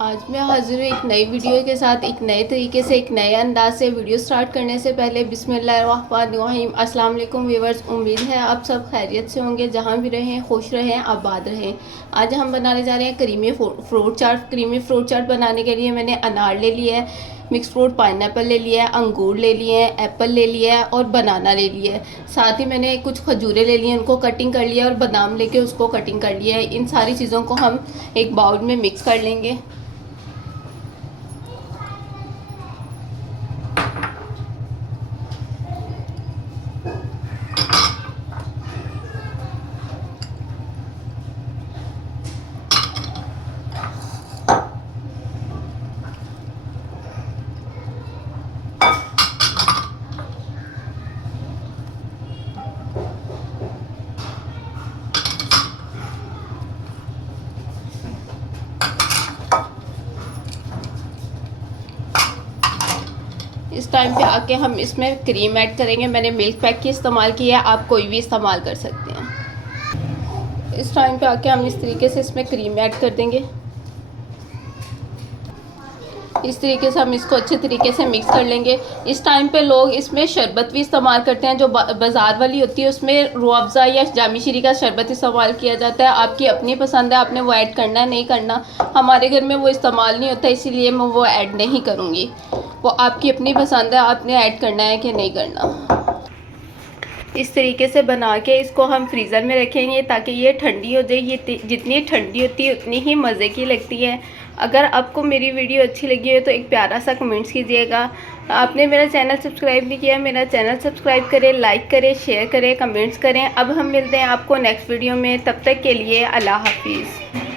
आज मैं हाज़िर हूँ एक नई वीडियो के साथ, एक नए तरीके से, एक नए अंदाज से। वीडियो स्टार्ट करने से पहले बिस्मिल्लाहिर्रहमानिर्रहीम, अस्सलाम वालेकुम व्यूअर्स। उम्मीद है आप सब खैरियत से होंगे, जहाँ भी रहें खुश रहें, आबाद रहें। आज हम बनाने जा रहे हैं क्रीमी फ्रूट चाट। क्रीमी फ्रूट चाट बनाने के लिए मैंने अनार ले लिया है, मिक्स फ्रूट पाइनएप्पल ले लिया है, अंगूर ले लिए हैं, एप्पल ले लिया है और बनाना ले लिया है। साथ ही मैंने कुछ खजूरें ले ली हैं, उनको कटिंग कर लिया और बादाम लेके उसको कटिंग कर लिया है। इन सारी चीज़ों को हम एक बाउल में मिक्स कर लेंगे। इस टाइम पे आके हम इसमें क्रीम ऐड करेंगे। मैंने मिल्क पैक की इस्तेमाल की है, आप कोई भी इस्तेमाल कर सकते हैं। इस टाइम पे आके हम इस तरीके से इसमें क्रीम ऐड कर देंगे। इस तरीके से हम इसको अच्छे तरीके से मिक्स कर लेंगे। इस टाइम पे लोग इसमें शरबत भी इस्तेमाल करते हैं, जो बाज़ार वाली होती है उसमें रूह अफ़ज़ा या जामी शीरी का शरबत इस्तेमाल किया जाता है। आपकी अपनी पसंद है, आपने वो ऐड करना है नहीं करना। हमारे घर में वो इस्तेमाल नहीं होता, इसीलिए मैं वो ऐड नहीं करूँगी। वो आपकी अपनी पसंद है, आपने ऐड करना है कि नहीं करना। इस तरीके से बना के इसको हम फ्रीज़र में रखेंगे ताकि ये ठंडी हो जाए। ये जितनी ठंडी होती है उतनी ही मज़े की लगती है। अगर आपको मेरी वीडियो अच्छी लगी हो तो एक प्यारा सा कमेंट्स कीजिएगा। आपने मेरा चैनल सब्सक्राइब नहीं किया, मेरा चैनल सब्सक्राइब करें, लाइक करें, शेयर करें, कमेंट्स करें। अब हम मिलते हैं आपको नेक्स्ट वीडियो में। तब तक के लिए अल्लाह हाफिज़।